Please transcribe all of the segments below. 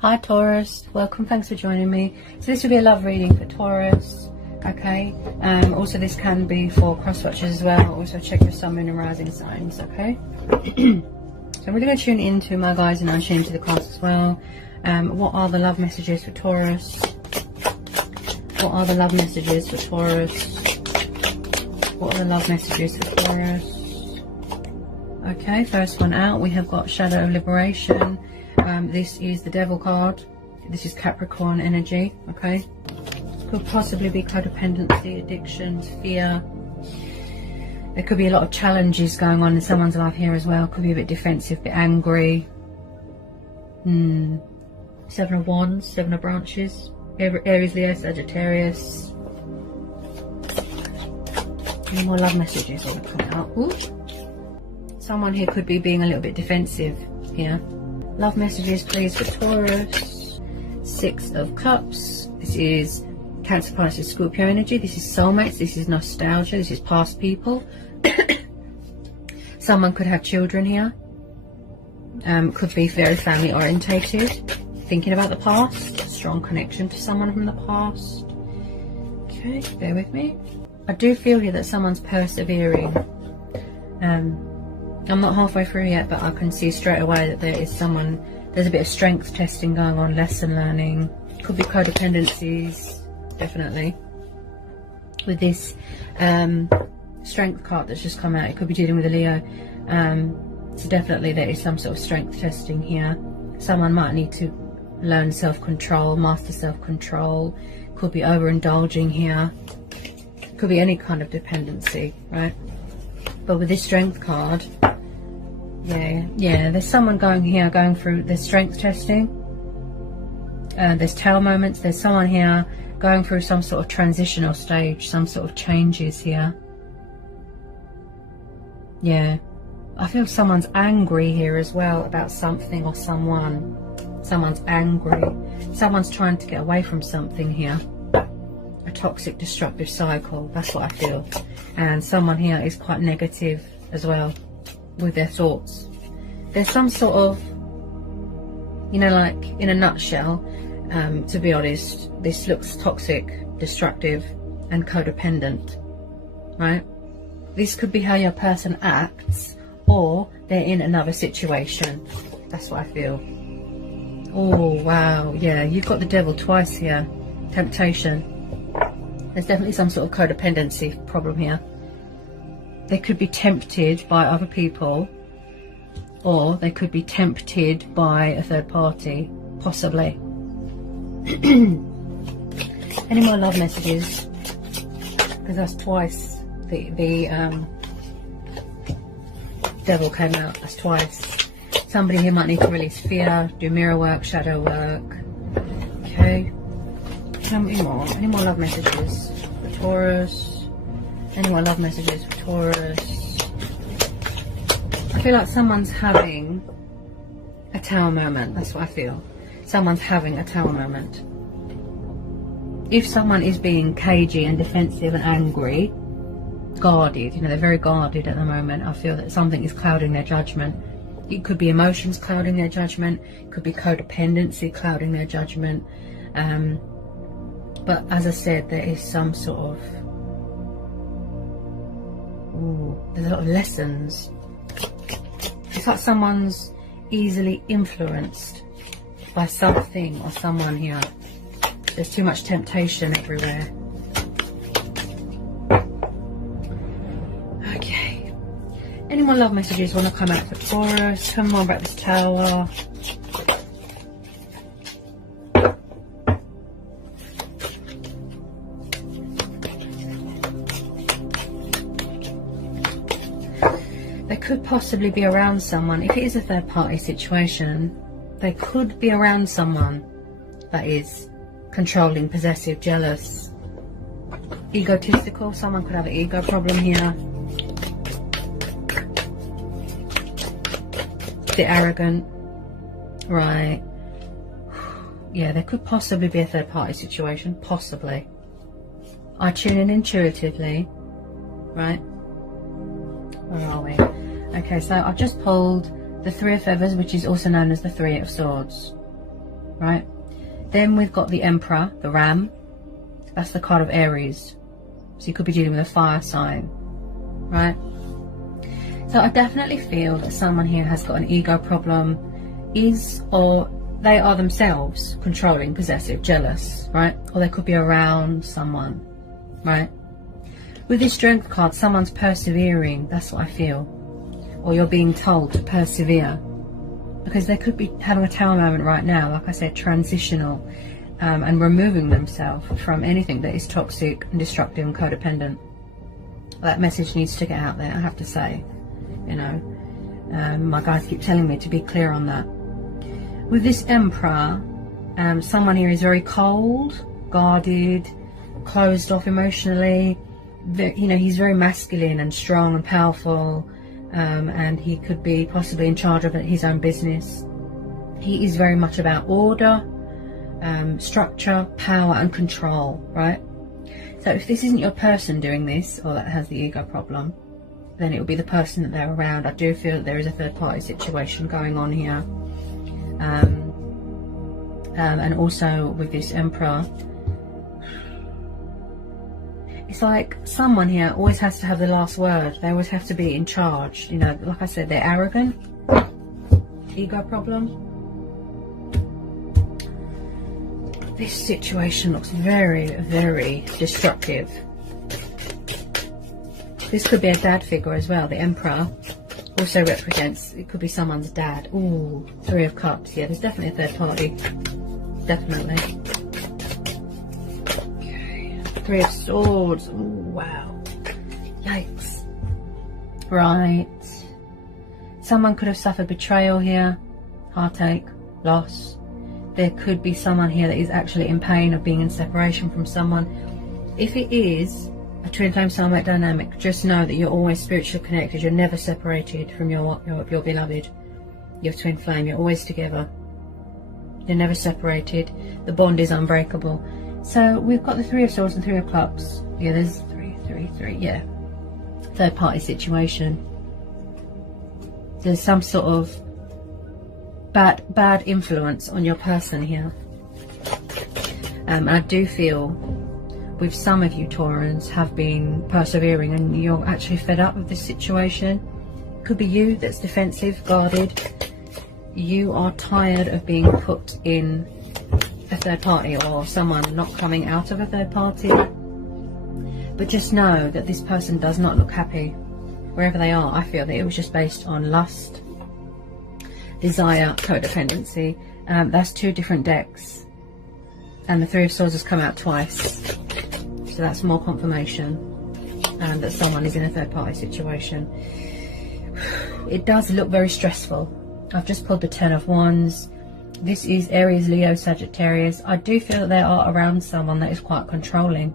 Hi Taurus, welcome, thanks for joining me. So this will be a love reading for Taurus, okay? Also this can be for cross watchers as well. Also check your sun, moon and rising signs, okay? So I'm really going to tune into my guys and untune to the cards as well. What are the love messages for Taurus? What are the love messages for Taurus? What are the love messages for Taurus? Okay, first one out, we have got Shadow of Liberation. This is the Devil card. This is Capricorn energy, okay? Could possibly be codependency, addictions, fear. There could be a lot of challenges going on in someone's life here as well. Could be a bit defensive, a bit angry. Seven of Wands, Seven of Branches. Aries, Leo, Sagittarius. Any more love messages that will come out? Ooh. Someone here could be being a little bit defensive here. Love messages please for Taurus. Six of Cups. This is Cancer, Pisces, Scorpio energy. This is soulmates. This is nostalgia. This is past people. Someone could have children here. Could be very family orientated. Thinking about the past. Strong connection to someone from the past. Okay, bear with me. I do feel here that someone's persevering. I'm not halfway through yet, but I can see straight away that there is someone, there's a bit of strength testing going on, lesson learning. Could be codependencies, definitely. With this strength card that's just come out, it could be dealing with a Leo. So definitely there is some sort of strength testing here. Someone might need to learn self-control, master self-control. Could be overindulging here. Could be any kind of dependency, right? But with this strength card, yeah, there's someone going through the strength testing. There's tower moments. There's someone here going through some sort of transitional stage, some sort of changes here. Yeah, I feel someone's angry here as well about something or someone. Someone's angry. Someone's trying to get away from something here. A toxic, destructive cycle. That's what I feel. And someone here is quite negative as well with their thoughts. There's some sort of, you know, like in a nutshell, to be honest, this looks toxic, destructive and codependent, right? This could be how your person acts, or they're in another situation. That's what I feel. Oh wow, yeah, you've got the Devil twice here. Temptation. There's definitely some sort of codependency problem here. They could be tempted by other people, or they could be tempted by a third party, possibly. Any more love messages? Because that's twice the Devil came out. That's twice. Somebody here might need to release fear, do mirror work, shadow work. Okay. Any more love messages for Taurus? Any more love messages for Taurus? I feel like someone's having a tower moment. That's what I feel. Someone's having a tower moment. If someone is being cagey and defensive and angry, guarded, you know, they're very guarded at the moment, I feel that something is clouding their judgment. It could be emotions clouding their judgment. It could be codependency clouding their judgment. But as I said, there is some sort of, there's a lot of lessons. It's like someone's easily influenced by something or someone here. There's too much temptation everywhere. Okay. Any more love messages want to come out for Taurus? Tell me more about this tower. They could possibly be around someone. If it is a third party situation, they could be around someone that is controlling, possessive, jealous, egotistical. Someone could have an ego problem here. A bit arrogant. Right. Yeah, there could possibly be a third party situation. Possibly. I tune in intuitively. Right. Where are we? Okay, so I've just pulled the Three of Feathers, which is also known as the Three of Swords. right? Then we've got the Emperor, the Ram. That's the card of Aries. So you could be dealing with a fire sign, right? So I definitely feel that someone here has got an ego problem, or they are themselves controlling, possessive, jealous, right? Or they could be around someone, right? With this Strength card, someone's persevering. That's what I feel. Or you're being told to persevere. Because they could be having a Tower moment right now, like I said, transitional, and removing themselves from anything that is toxic and destructive and codependent. That message needs to get out there, I have to say. You know, my guys keep telling me to be clear on that. With this Emperor, someone here is very cold, guarded, closed off emotionally. You know, he's very masculine and strong and powerful, and he could be possibly in charge of his own business. He is very much about order, structure, power and control, right? So if this isn't your person doing this, or that has the ego problem, then it will be the person that they're around. I do feel that there is a third party situation going on here. And also with this Emperor, it's like someone here always has to have the last word. They always have to be in charge. You know, like I said, they're arrogant. Ego problem. This situation looks very, very destructive. This could be a dad figure as well. The Emperor also represents, it could be someone's dad. Ooh, Three of Cups. Yeah, there's definitely a third party. Definitely. Okay. Three of Swords. Ooh, wow. Yikes. Right. Someone could have suffered betrayal here. Heartache. Loss. There could be someone here that is actually in pain of being in separation from someone. If it is a twin flame soulmate dynamic, just know that you're always spiritually connected. You're never separated from your beloved, your twin flame. You're always together. You're never separated. The bond is unbreakable. So we've got the Three of Swords and Three of Cups. Yeah, there's three. Yeah, third party situation. There's some sort of bad influence on your person here. And I do feel with some of you Taurans have been persevering and you're actually fed up with this situation. Could be you that's defensive, guarded. You are tired of being put in a third party, or someone not coming out of a third party. But just know that this person does not look happy wherever they are. I feel that it was just based on lust, desire, codependency. That's two different decks. And the Three of Swords has come out twice. So that's more confirmation that someone is in a third party situation. It does look very stressful. I've just pulled the Ten of Wands. This is Aries, Leo, Sagittarius. I do feel that they are around someone that is quite controlling.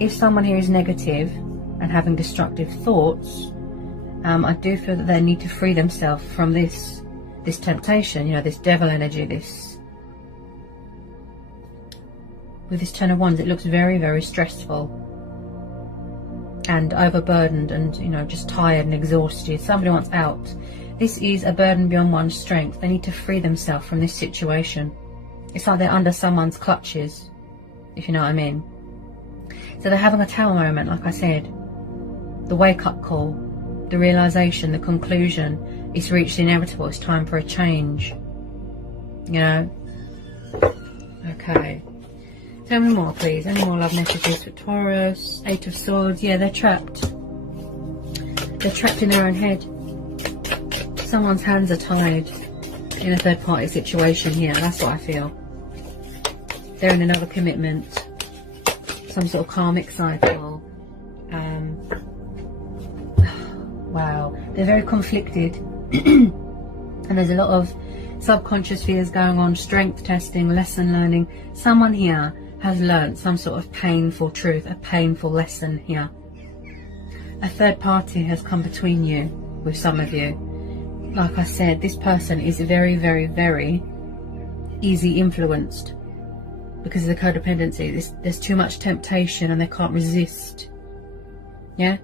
If someone here is negative and having destructive thoughts, I do feel that they need to free themselves from this temptation, you know, this devil energy, with this Ten of Wands, it looks very, very stressful and overburdened and, you know, just tired and exhausted. Somebody wants out. This is a burden beyond one's strength. They need to free themselves from this situation. It's like they're under someone's clutches, if you know what I mean. So they're having a Tower moment, like I said. The wake-up call, the realization, the conclusion. It's reached the inevitable. It's time for a change. You know? Okay. Tell me more, please. Any more love messages for Taurus? Eight of Swords. Yeah, they're trapped. They're trapped in their own head. Someone's hands are tied in a third party situation here. That's what I feel. They're in another commitment. Some sort of karmic cycle. Wow. They're very conflicted. And there's a lot of subconscious fears going on. Strength testing, lesson learning. Someone here has learned some sort of painful truth, a painful lesson here. A third party has come between you, with some of you. Like I said, this person is very, very, very easy influenced because of the codependency. There's too much temptation and they can't resist. Yeah?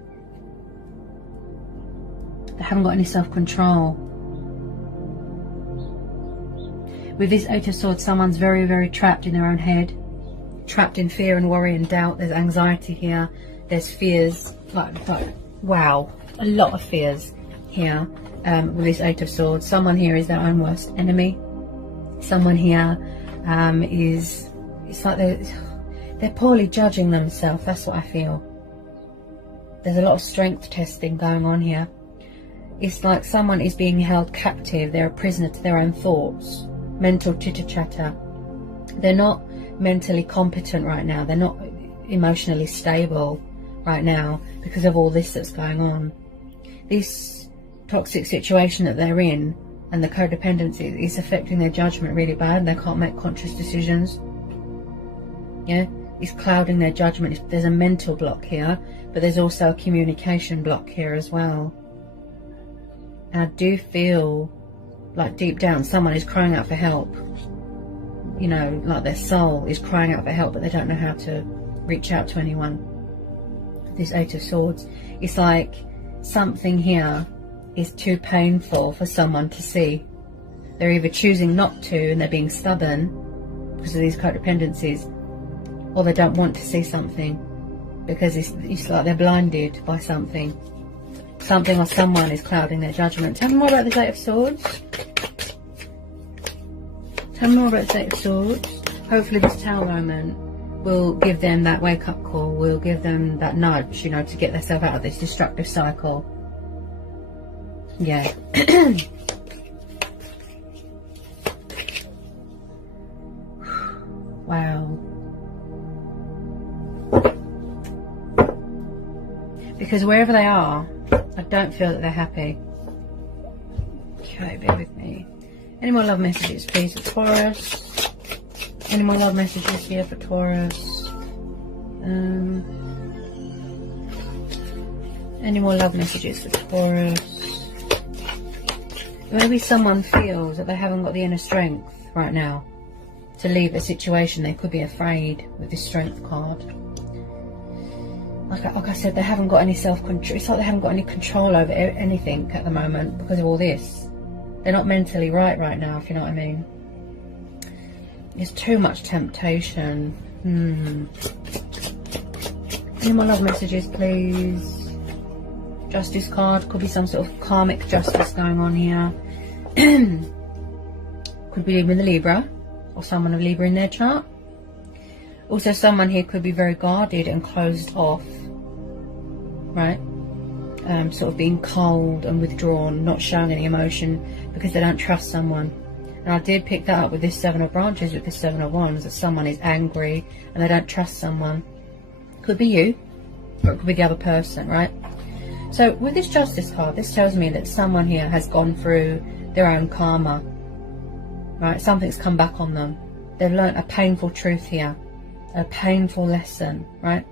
They haven't got any self-control. With this Eight of Swords, someone's very, very trapped in their own head. Trapped in fear and worry and doubt. There's anxiety here. There's fears. Like wow. A lot of fears here with this Eight of Swords. Someone here is their own worst enemy. Someone here it's like they're poorly judging themselves. That's what I feel. There's a lot of strength testing going on here. It's like someone is being held captive. They're a prisoner to their own thoughts. Mental chitter-chatter. They're not mentally competent right now. They're not emotionally stable right now because of all this that's going on. This toxic situation that they're in and the codependency is affecting their judgment really bad. They can't make conscious decisions. Yeah, it's clouding their judgment. There's a mental block here, but there's also a communication block here as well. And I do feel like deep down someone is crying out for help. You know, like their soul is crying out for help, but they don't know how to reach out to anyone. This Eight of Swords, it's like something here is too painful for someone to see. They're either choosing not to and they're being stubborn because of these codependencies, or they don't want to see something because it's like they're blinded by something. Something or someone is clouding their judgment. Tell me more about this Eight of Swords. Tell me more about this Eight of Swords. Hopefully this Tower moment will give them that wake-up call, will give them that nudge, you know, to get themselves out of this destructive cycle. Yeah. Wow. Because wherever they are, I don't feel that they're happy. Okay, bear with me. Any more love messages, please, for Taurus? Any more love messages here for Taurus? Any more love messages for Taurus? Maybe someone feels that they haven't got the inner strength right now to leave a situation. They could be afraid with this Strength card. Like I said, they haven't got any self-control. It's like they haven't got any control over anything at the moment because of all this. They're not mentally right now, if you know what I mean. There's too much temptation. Any more love messages, please? Justice card. Could be some sort of karmic justice going on here. Could be with a Libra or someone of Libra in their chart. Also, someone here could be very guarded and closed off, right? Sort of being cold and withdrawn, not showing any emotion because they don't trust someone. And I did pick that up with this Seven of Branches, with this Seven of Wands, that someone is angry and they don't trust someone. Could be you, or it could be the other person, right? So with this Justice card, this tells me that someone here has gone through their own karma, right? Something's come back on them. They've learnt a painful truth here, a painful lesson, right?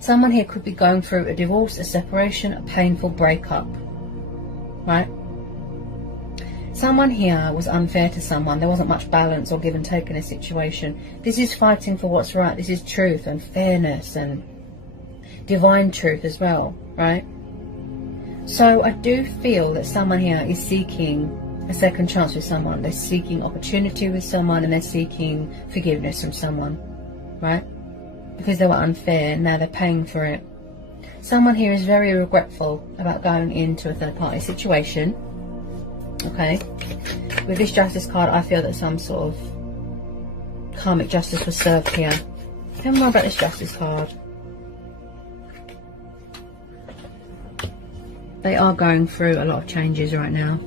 Someone here could be going through a divorce, a separation, a painful breakup, right? Someone here was unfair to someone. There wasn't much balance or give and take in a situation. This is fighting for what's right. This is truth and fairness and divine truth as well, right? So I do feel that someone here is seeking a second chance with someone. They're seeking opportunity with someone, and they're seeking forgiveness from someone, right? Because they were unfair, now they're paying for it. Someone here is very regretful about going into a third party situation. Okay, with this Justice card, I feel that some sort of karmic justice was served here. Tell me more about this Justice card. They are going through a lot of changes right now.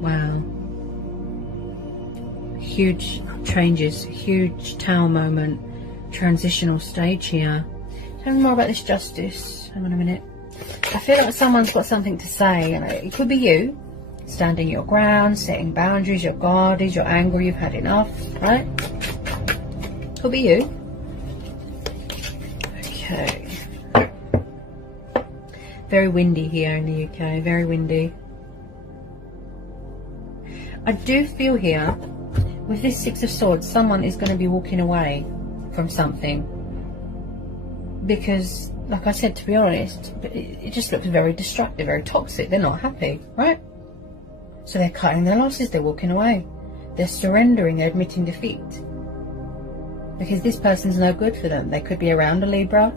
Wow. Huge changes, huge Tower moment, transitional stage here. Tell me more about this Justice. Hang on a minute. I feel like someone's got something to say, and it could be you. Standing your ground, setting boundaries, you're guarded, you're angry, you've had enough, right? Could be you. Okay. Very windy here in the UK, very windy. I do feel here, with this Six of Swords, someone is going to be walking away from something. Because, like I said, to be honest, it just looks very destructive, very toxic. They're not happy, right? So they're cutting their losses, they're walking away. They're surrendering, they're admitting defeat. Because this person's no good for them. They could be around a Libra,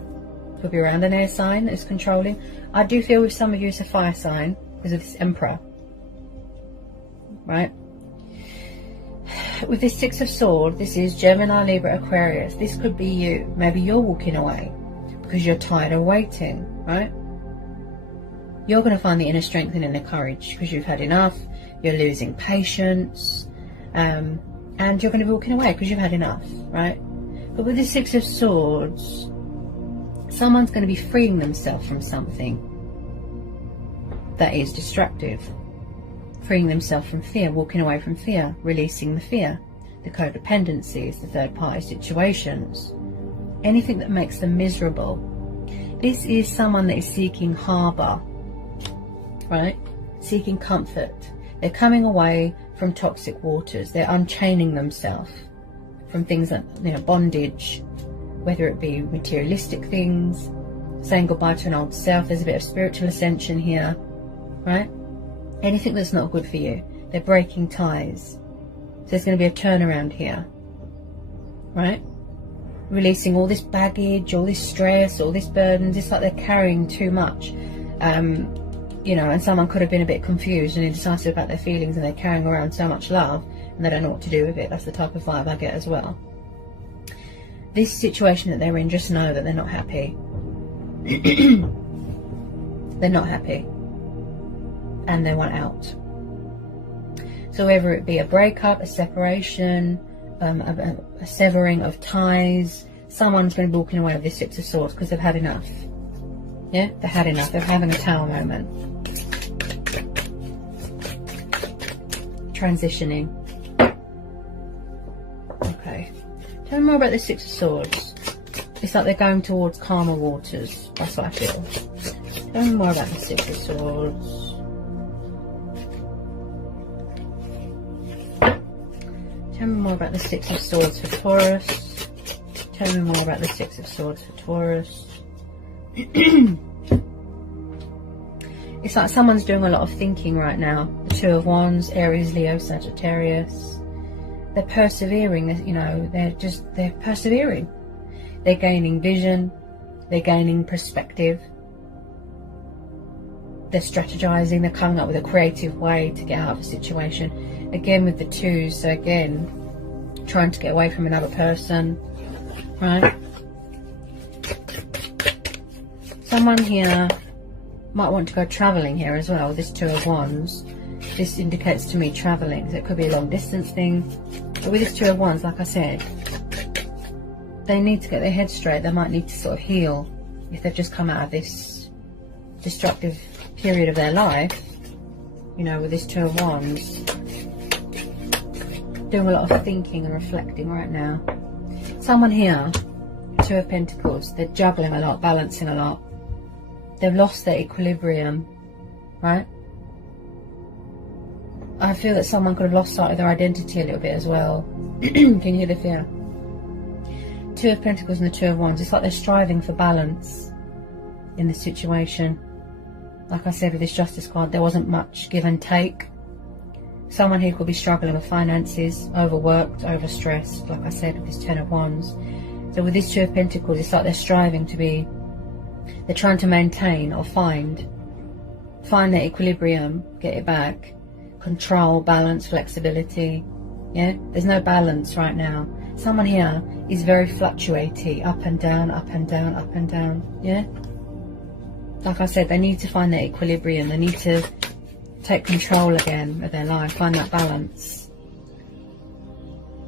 could be around an air sign that's controlling. I do feel with some of you it's a fire sign because of this Emperor. Right? With this Six of Swords, this is Gemini, Libra, Aquarius. This could be you. Maybe you're walking away because you're tired of waiting, right? You're going to find the inner strength and inner courage because you've had enough. You're losing patience, and you're going to be walking away because you've had enough, right? But with this Six of Swords, someone's going to be freeing themselves from something that is destructive. Freeing themselves from fear, walking away from fear, releasing the fear, the codependencies, the third-party situations, anything that makes them miserable. This is someone that is seeking harbour, right? Seeking comfort. They're coming away from toxic waters. They're unchaining themselves from things like, you know, bondage, whether it be materialistic things, saying goodbye to an old self. There's a bit of spiritual ascension here, right? Anything that's not good for you, they're breaking ties. So there's going to be a turnaround here, right? Releasing all this baggage, all this stress, all this burden. It's like they're carrying too much, you know, and someone could have been a bit confused and indecisive about their feelings, and they're carrying around so much love and they don't know what to do with it. That's the type of vibe I get as well. This situation that they're in, just know that they're not happy. They're not happy. And they want out. So whether it be a breakup, a separation, a severing of ties, someone's going to be walking away with this Six of Swords because they've had enough. Yeah, they've had enough. They're having a tower moment. Transitioning. Okay. Tell me more about the Six of Swords. It's like they're going towards calmer waters. That's what I feel. Tell me more about the Six of Swords. Tell me more about the Six of Swords for Taurus. Tell me more about the Six of Swords for Taurus. It's like someone's doing a lot of thinking right now. The Two of Wands, Aries, Leo, Sagittarius. They're persevering, you know, they're persevering. They're gaining vision. They're gaining perspective. They're strategizing. They're coming up with a creative way to get out of a situation. Again with the twos, so again, trying to get away from another person, right? Someone here might want to go traveling here as well. This Two of Wands, this indicates to me traveling. So it could be a long distance thing. But with this Two of Wands, like I said, they need to get their head straight. They might need to sort of heal if they've just come out of this destructive period of their life. You know, with this Two of Wands, doing a lot of thinking and reflecting right now. Someone here, Two of Pentacles, they're juggling a lot, balancing a lot. They've lost their equilibrium, right? I feel that someone could have lost sight of their identity a little bit as well. Can you hear the fear? Two of Pentacles and the Two of Wands. It's like they're striving for balance in the situation. Like I said, with this Justice card, there wasn't much give and take. Someone here could be struggling with finances, overworked, overstressed, like I said, with this Ten of Wands. So with this Two of Pentacles, it's like they're striving to be, they're trying to maintain or find their equilibrium, get it back, control, balance, flexibility. Yeah, there's no balance right now. Someone here is very fluctuating, up and down, up and down, up and down. Yeah, like I said, they need to find their equilibrium. They need to take control again of their life, find that balance.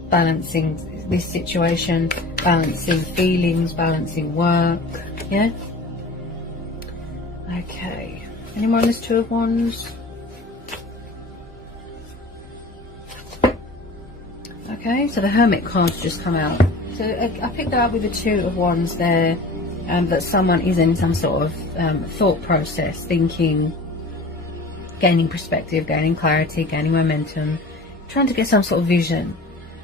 Balancing this situation, balancing feelings, balancing work. Yeah. Okay. Any more on this Two of Wands? Okay, so the Hermit card's just come out. So I picked that up with the Two of Wands there, that someone is in some sort of thought process, thinking, gaining perspective, gaining clarity, gaining momentum, trying to get some sort of vision.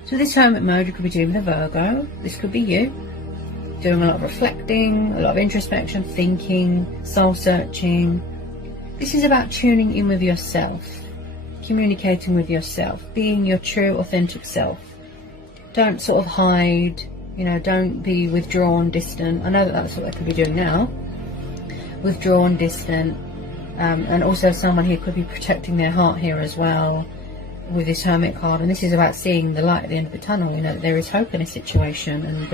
So this Hermit mode, you could be doing with a Virgo. This could be you, doing a lot of reflecting, a lot of introspection, thinking, soul searching. This is about tuning in with yourself, communicating with yourself, being your true, authentic self. Don't sort of hide, you know, don't be withdrawn, distant. I know that that's what I could be doing now. Withdrawn, distant. And also someone here could be protecting their heart here as well with this Hermit card. And this is about seeing the light at the end of the tunnel. You know, that there is hope in a situation, and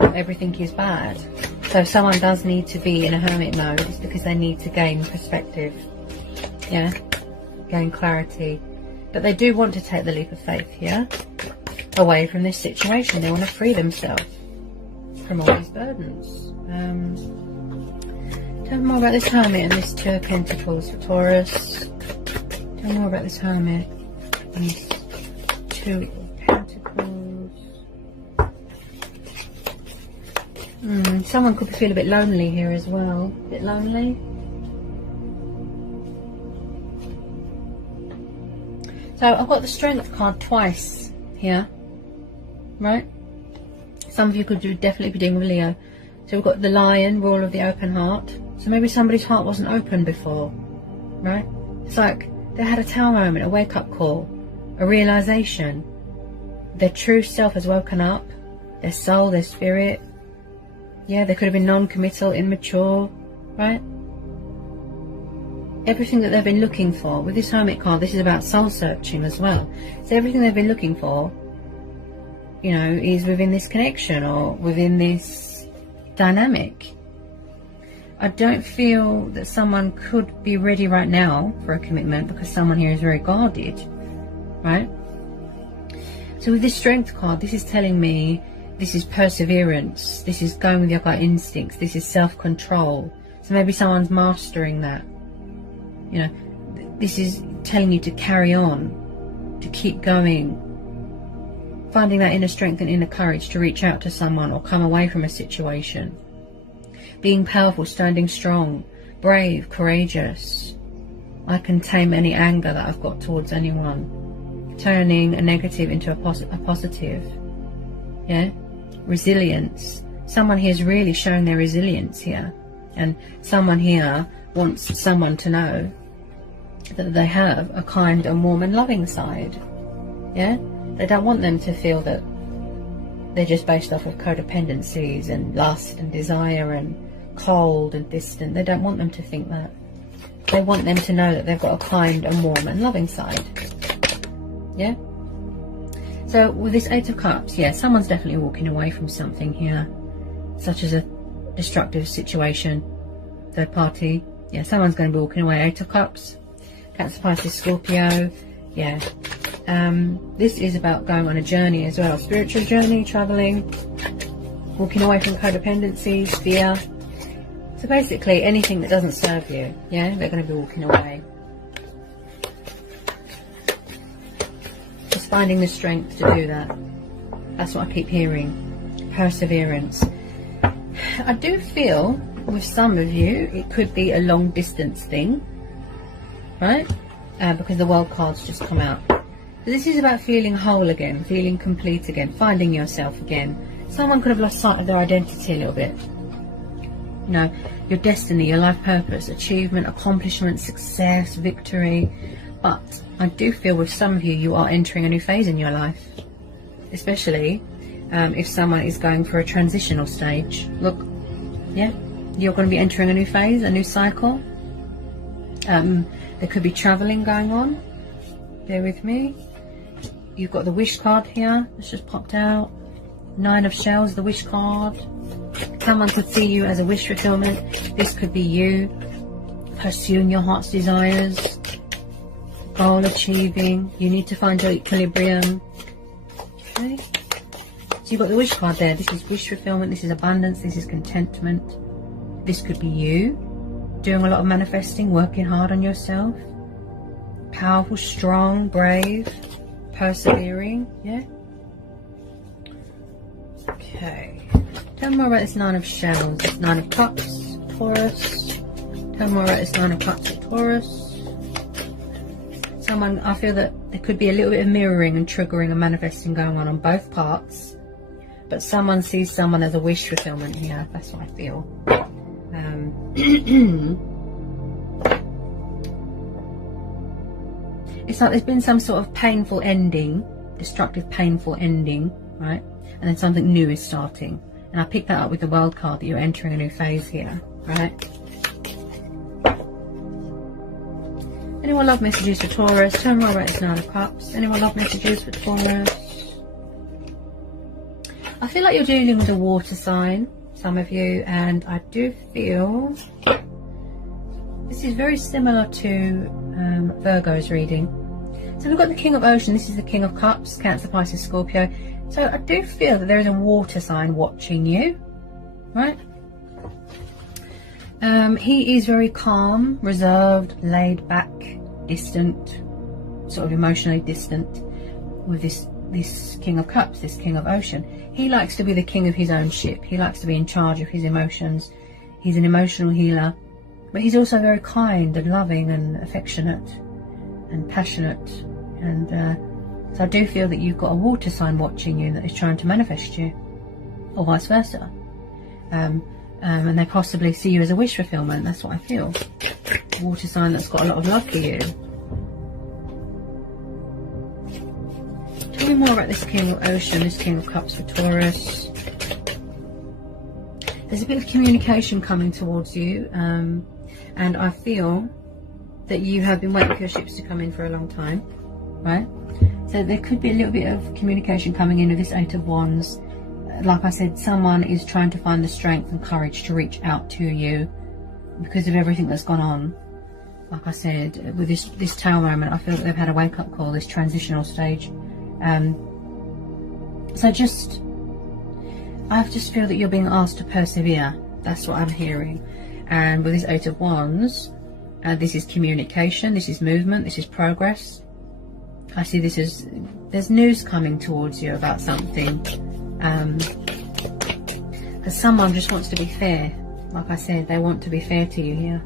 not everything is bad. So if someone does need to be in a hermit mode, it's because they need to gain perspective. Yeah, gain clarity. But they do want to take the leap of faith here, away from this situation. They want to free themselves from all these burdens. Tell me more about this Hermit and this Two of Pentacles for Taurus. Tell me more about this Hermit and this Two of Pentacles. Someone could feel a bit lonely here as well. A bit lonely. So I've got the Strength card twice here, right? Some of you could definitely be dealing with Leo. So we've got the Lion, rule of the open heart. So maybe somebody's heart wasn't open before, right? It's like they had a Tower moment, a wake-up call, a realization. Their true self has woken up, their soul, their spirit. Yeah, they could have been non-committal, immature, right? Everything that they've been looking for. With this Hermit card, this is about soul searching as well. So everything they've been looking for, you know, is within this connection or within this dynamic. I don't feel that someone could be ready right now for a commitment because someone here is very guarded, right? So with this Strength card, this is telling me this is perseverance. This is going with your gut instincts. This is self-control. So maybe someone's mastering that. You know, this is telling you to carry on, to keep going, finding that inner strength and inner courage to reach out to someone or come away from a situation. Being powerful, standing strong, brave, courageous. I can tame any anger that I've got towards anyone. Turning a negative into a positive. Yeah? Resilience. Someone here is really showing their resilience here. And someone here wants someone to know that they have a kind and warm and loving side. Yeah? They don't want them to feel that they're just based off of codependencies and lust and desire and cold and distant. They don't want them to think that. They want them to know that they've got a kind and warm and loving side. Yeah? So with this Eight of Cups, yeah, someone's definitely walking away from something here, such as a destructive situation, third party. Yeah, someone's going to be walking away. Eight of Cups, Cancer, Pisces, Scorpio. Yeah. This is about going on a journey as well. Spiritual journey, traveling, walking away from codependency, fear. So basically anything that doesn't serve you, yeah, they're going to be walking away. Just finding the strength to do that. That's what I keep hearing. Perseverance. I do feel with some of you it could be a long distance thing, right? Because the World card's just come out. But this is about feeling whole again, feeling complete again, finding yourself again. Someone could have lost sight of their identity a little bit. You know, your destiny, your life purpose, achievement, accomplishment, success, victory. But I do feel with some of you, you are entering a new phase in your life. Especially if someone is going for a transitional stage. Look, yeah, you're going to be entering a new phase, a new cycle. There could be traveling going on. Bear with me. You've got the Wish card here. It's just popped out. Nine of Shells, the Wish card. Someone could see you as a wish fulfillment. This could be you pursuing your heart's desires, goal achieving. You need to find your equilibrium. Okay. So you've got the Wish card there. This is wish fulfillment. This is abundance. This is contentment. This could be you doing a lot of manifesting, working hard on yourself. Powerful, strong, brave, persevering. Yeah. Okay. Tell me more about this Nine of Shells, this Nine of Cups, Taurus. Tell me more about this Nine of Cups for Taurus. Someone, I feel that there could be a little bit of mirroring and triggering and manifesting going on both parts. But someone sees someone as a wish fulfillment here. That's what I feel. It's like there's been some sort of painful ending, destructive, painful ending, right? And then something new is starting. And I picked that up with the World card, that you're entering a new phase here, right? Anyone love messages for Taurus? Turn more right, it's Nine of Cups. Anyone love messages for Taurus? I feel like you're dealing with a water sign, some of you, and I do feel this is very similar to Virgo's reading. So we've got the King of Ocean, this is the King of Cups, Cancer, Pisces, Scorpio. So I do feel that there is a water sign watching you, right? He is very calm, reserved, laid back, distant, sort of emotionally distant with this King of Cups, this King of Ocean. He likes to be the king of his own ship. He likes to be in charge of his emotions. He's an emotional healer, but he's also very kind and loving and affectionate and passionate. And so I do feel that you've got a water sign watching you that is trying to manifest you, or vice versa. And they possibly see you as a wish fulfillment. That's what I feel. A water sign that's got a lot of love for you. Tell me more about this King of Ocean, this King of Cups for Taurus. There's a bit of communication coming towards you, and I feel that you have been waiting for your ships to come in for a long time, right? So there could be a little bit of communication coming in with this Eight of Wands. Like I said, someone is trying to find the strength and courage to reach out to you because of everything that's gone on. Like I said, with this Tower moment, I feel that they've had a wake-up call, this transitional stage. So I just feel that you're being asked to persevere. That's what I'm hearing. And with this Eight of Wands, this is communication, this is movement, this is progress. I see there's news coming towards you about something. Because someone just wants to be fair. Like I said, they want to be fair to you here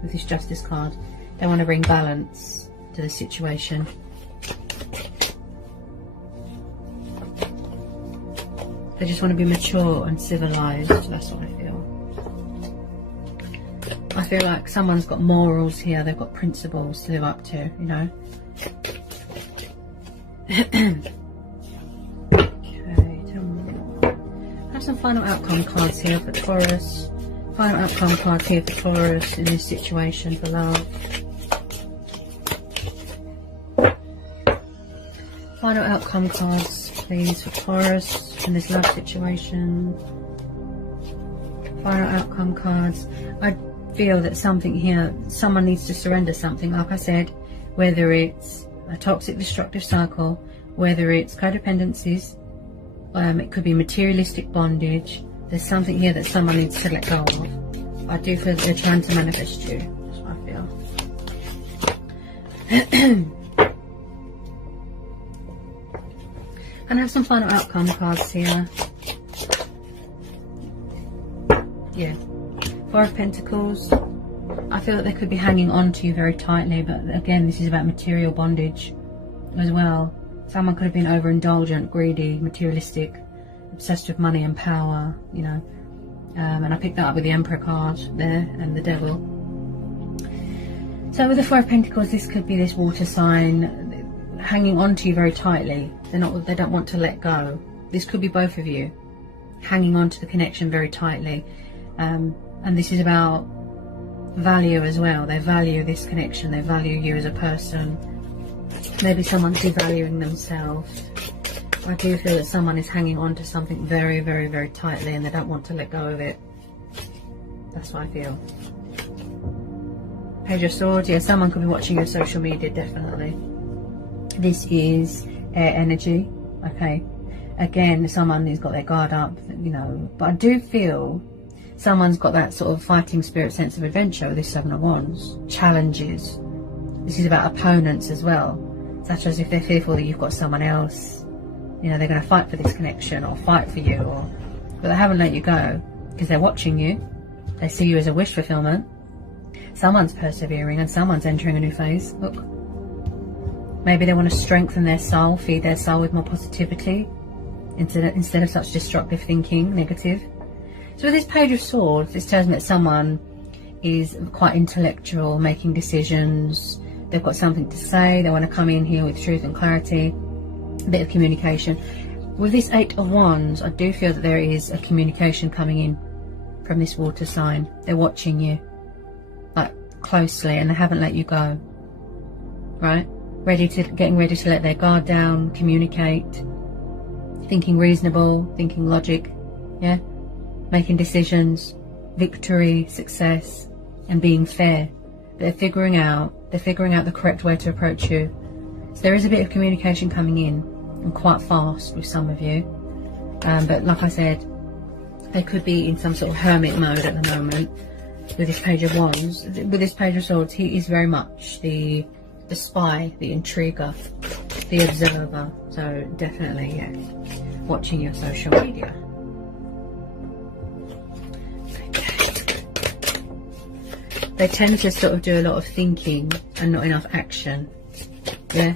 with this Justice card. They want to bring balance to the situation. They just want to be mature and civilized. That's what I feel. I feel like someone's got morals here. They've got principles to live up to, you know. Some final outcome cards here for Taurus. Final outcome cards here for Taurus in this situation for love. Final outcome cards, please, for Taurus in this love situation. Final outcome cards. I feel that something here, someone needs to surrender something, like I said, whether it's a toxic destructive cycle, whether it's codependencies, it could be materialistic bondage. There's something here that someone needs to let go of. I do feel that they're trying to manifest you. That's what I feel. And I have some final outcome cards here. Yeah. Four of Pentacles. I feel that they could be hanging on to you very tightly, but again, this is about material bondage as well. Someone could have been overindulgent, greedy, materialistic, obsessed with money and power, you know. And I picked that up with the Emperor card there and the Devil. So with the Four of Pentacles, this could be this water sign hanging on to you very tightly. They don't want to let go. This could be both of you hanging on to the connection very tightly. And this is about value as well. They value this connection. They value you as a person. Maybe someone's devaluing themselves. I do feel that someone is hanging on to something very, very, very tightly and they don't want to let go of it. That's what I feel. Page of Swords. Yeah, someone could be watching your social media, definitely. This is air energy. Okay. Again, someone who's got their guard up, you know. But I do feel someone's got that sort of fighting spirit, sense of adventure with this Seven of Wands. Challenges. This is about opponents as well. Such as if they're fearful that you've got someone else, you know, they're going to fight for this connection or fight for you, but they haven't let you go because they're watching you. They see you as a wish fulfillment. Someone's persevering and someone's entering a new phase. Look, maybe they want to strengthen their soul, feed their soul with more positivity instead of such destructive thinking, negative. So with this Page of Swords, this tells me that someone is quite intellectual, making decisions, They've got something to say. They want to come in here with truth and clarity, a bit of communication. With this 8 of Wands, I do feel that there is a communication coming in from this water sign. They're watching you, like, closely, and they haven't let you go, right? Getting ready to let their guard down, communicate, thinking reasonable, thinking logic, yeah? Making decisions, victory, success, and being fair. They're figuring out the correct way to approach you. So there is a bit of communication coming in, and quite fast with some of you. But like I said, they could be in some sort of hermit mode at the moment with this Page of Wands. With this Page of Swords, he is very much the spy, the intriguer, the observer. So definitely, yeah, watching your social media. They tend to sort of do a lot of thinking and not enough action. Yeah.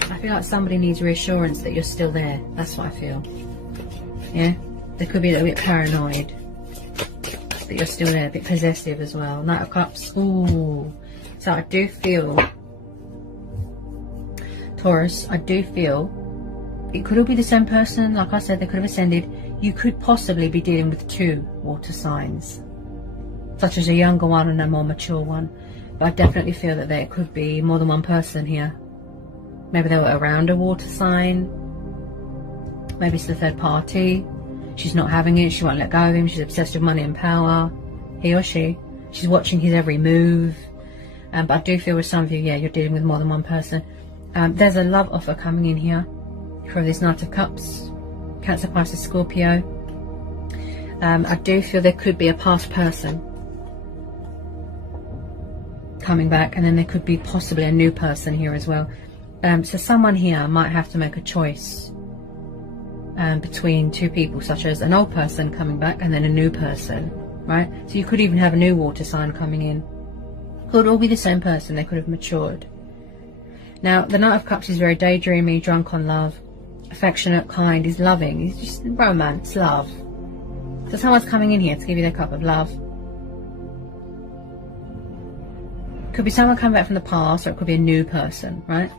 I feel like somebody needs reassurance that you're still there. That's what I feel. Yeah. They could be a little bit paranoid that you're still there, a bit possessive as well. Knight of Cups. Ooh. So I do feel, Taurus, I do feel it could all be the same person. Like I said, they could have ascended. You could possibly be dealing with 2 water signs, such as a younger one and a more mature one. But I definitely feel that there could be more than one person here. Maybe they were around a water sign. Maybe it's the third party. She's not having it. She won't let go of him. She's obsessed with money and power. He or she. She's watching his every move. But I do feel with some of you, yeah, you're dealing with more than one person. There's a love offer coming in here for this Knight of Cups. Cancer, Pisces, Scorpio. I do feel there could be a past person coming back, and then there could be possibly a new person here as well. So someone here might have to make a choice between 2 people, such as an old person coming back and then a new person, right? So you could even have a new water sign coming in. Could all be the same person. They could have matured. Now, the Knight of Cups is very daydreamy, drunk on love, affectionate, kind, he's loving, he's just romance, love. So someone's coming in here to give you their cup of love. Could be someone coming back from the past, or it could be a new person, right?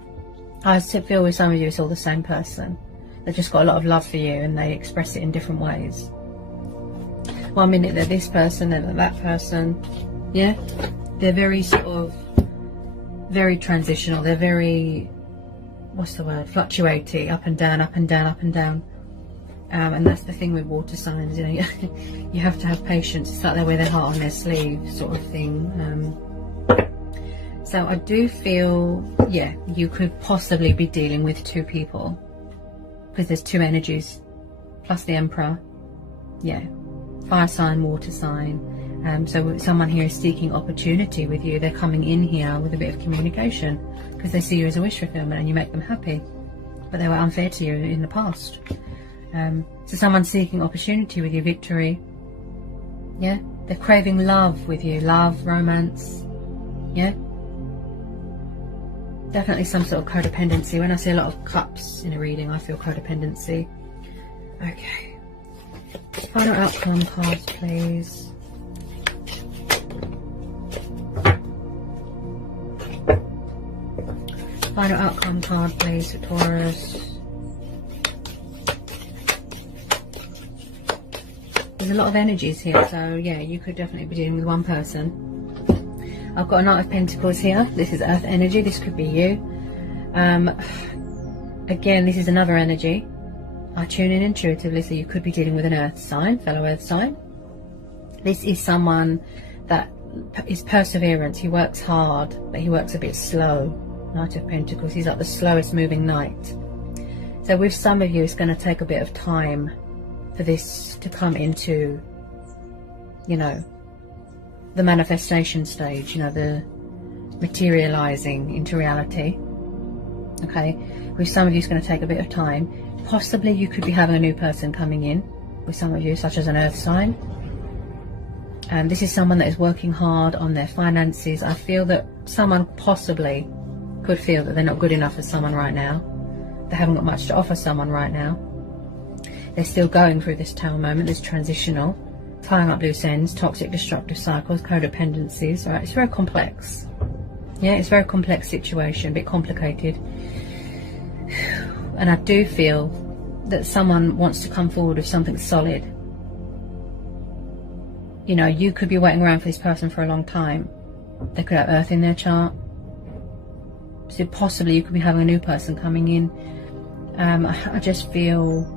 I feel with some of you it's all the same person. They've just got a lot of love for you and they express it in different ways. 1 minute they're this person, then they're that person. Yeah? They're very sort of, very transitional. They're very, what's the word, fluctuating, up and down, up and down, up and down. And that's the thing with water signs, you know, you have to have patience. It's like they wear their heart on their sleeve sort of thing. So I do feel, yeah, you could possibly be dealing with 2 people, because there's 2 energies plus the Emperor. Yeah, fire sign, water sign. So someone here is seeking opportunity with you. They're coming in here with a bit of communication because they see you as a wish fulfillment and you make them happy, but they were unfair to you in the past. So someone's seeking opportunity with you, victory. Yeah, they're craving love with you, love, romance. Yeah, definitely some sort of codependency. When I see a lot of cups in a reading, I feel codependency. Okay, final outcome cards, please. Final outcome card, please, for Taurus. There's a lot of energies here, so yeah, you could definitely be dealing with 1 person. I've got a Knight of Pentacles here. This is Earth energy. This could be you. Again, this is another energy. I tune in intuitively, so you could be dealing with an Earth sign, fellow Earth sign. This is someone that is perseverance. He works hard, but he works a bit slow. Knight of Pentacles. He's like the slowest moving knight. So with some of you, it's going to take a bit of time for this to come into, you know, the manifestation stage, you know, the materializing into reality. Okay, with some of you, it's going to take a bit of time. Possibly you could be having a new person coming in with some of you, such as an Earth sign. And this is someone that is working hard on their finances. I feel that someone possibly could feel that they're not good enough for someone right now. They haven't got much to offer someone right now. They're still going through this Tower moment, this transitional tying up loose ends, toxic destructive cycles, codependencies. Right, it's very complex. Yeah, it's a very complex situation, a bit complicated. And I do feel that someone wants to come forward with something solid. You know, you could be waiting around for this person for a long time. They could have Earth in their chart. So possibly you could be having a new person coming in. I just feel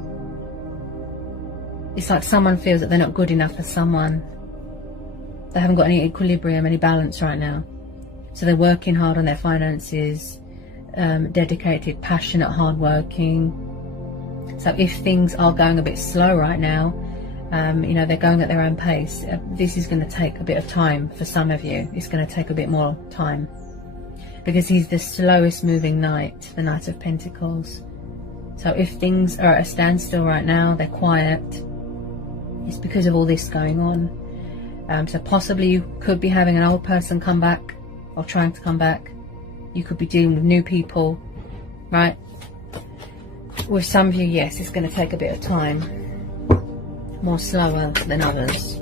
it's like someone feels that they're not good enough for someone. They haven't got any equilibrium, any balance right now. So they're working hard on their finances, dedicated, passionate, hardworking. So if things are going a bit slow right now, you know, they're going at their own pace. This is going to take a bit of time for some of you. It's going to take a bit more time. Because he's the slowest moving knight, the Knight of Pentacles. So if things are at a standstill right now, they're quiet, it's because of all this going on. So possibly you could be having an old person come back, or trying to come back. You could be dealing with new people, right? With some of you, yes, it's going to take a bit of time. More slower than others.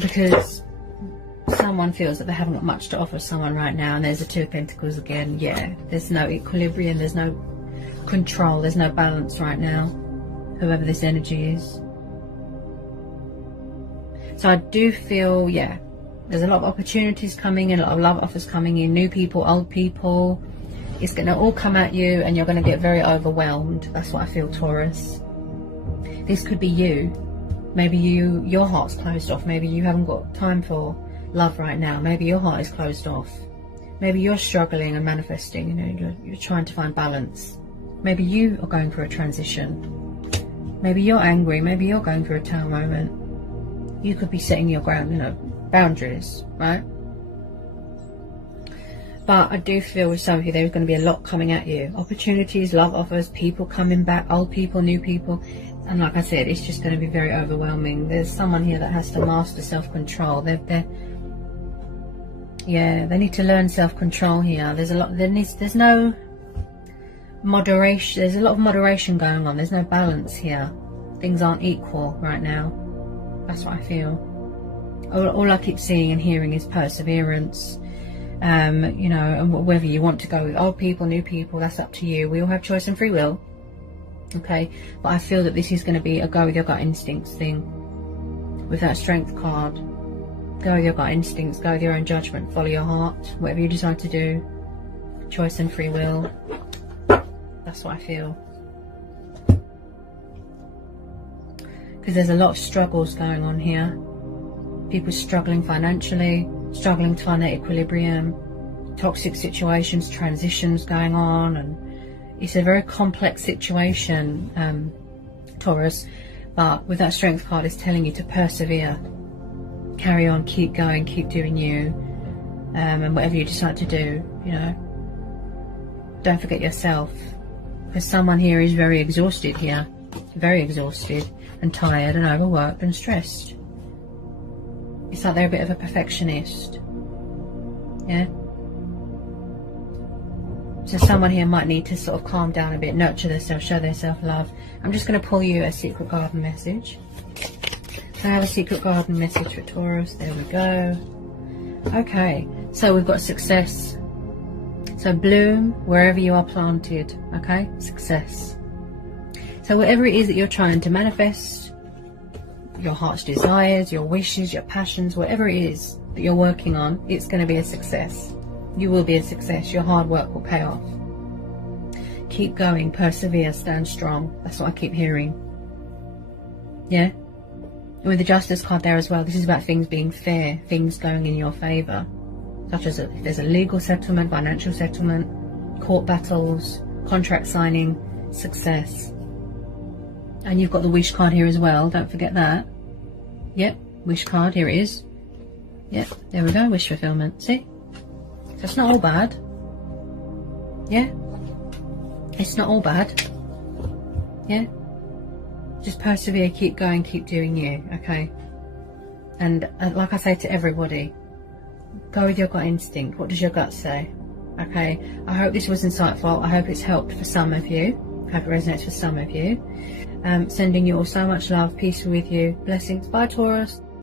Because someone feels that they haven't got much to offer someone right now, and there's a Two of Pentacles again. Yeah, there's no equilibrium, there's no control, there's no balance right now, whoever this energy is. So I do feel, yeah, there's a lot of opportunities coming in, a lot of love offers coming in, new people, old people. It's going to all come at you and you're going to get very overwhelmed. That's what I feel, Taurus. This could be you. Maybe your heart's closed off. Maybe you haven't got time for love right now. Maybe your heart is closed off. Maybe you're struggling and manifesting. You know, you're trying to find balance. Maybe you are going through a transition. Maybe you're angry. Maybe you're going through a tower moment. You could be setting your ground, you know, boundaries, right? But I do feel with some of you there's going to be a lot coming at you. Opportunities, love offers, people coming back, old people, new people. And like I said, it's just going to be very overwhelming. There's someone here that has to master self-control. Yeah, they need to learn self-control here. There's a lot. There's no moderation. There's a lot of moderation going on. There's no balance here. Things aren't equal right now. That's what I feel. All I keep seeing and hearing is perseverance. You know, and whether you want to go with old people, new people, that's up to you. We all have choice and free will. Okay, but I feel that this is going to be a go with your gut instincts thing. With that Strength card, go with your gut instincts, go with your own judgment, follow your heart, whatever you decide to do. Choice and free will. That's what I feel. Because there's a lot of struggles going on here. People struggling financially, struggling to find their equilibrium, toxic situations, transitions going on, and it's a very complex situation, Taurus. But with that Strength card, it's telling you to persevere, carry on, keep going, keep doing you, and whatever you decide to do, you know, don't forget yourself. Because someone here is very exhausted here, very exhausted and tired and overworked and stressed. It's like they're a bit of a perfectionist. Yeah. So someone here might need to sort of calm down a bit, nurture themselves, show their self-love. I'm just going to pull you a secret garden message. So I have a secret garden message for Taurus. There we go. Okay, so we've got success. So bloom wherever you are planted. Okay, success. So whatever it is that you're trying to manifest, your heart's desires, your wishes, your passions, whatever it is that you're working on, it's going to be a success. You will be a success. Your hard work will pay off. Keep going, persevere, stand strong. That's what I keep hearing. Yeah? And with the Justice card there as well, this is about things being fair, things going in your favour. Such as if there's a legal settlement, financial settlement, court battles, contract signing, success. And you've got the Wish card here as well, don't forget that. Yep, Wish card, here it is. Yep, there we go, wish fulfillment, see? So it's not all bad. Yeah? It's not all bad. Yeah? Just persevere, keep going, keep doing you, okay? And like I say to everybody, go with your gut instinct. What does your gut say? Okay? I hope this was insightful. I hope it's helped for some of you. Hope it resonates for some of you. Sending you all so much love, peace with you, blessings. Bye, Taurus.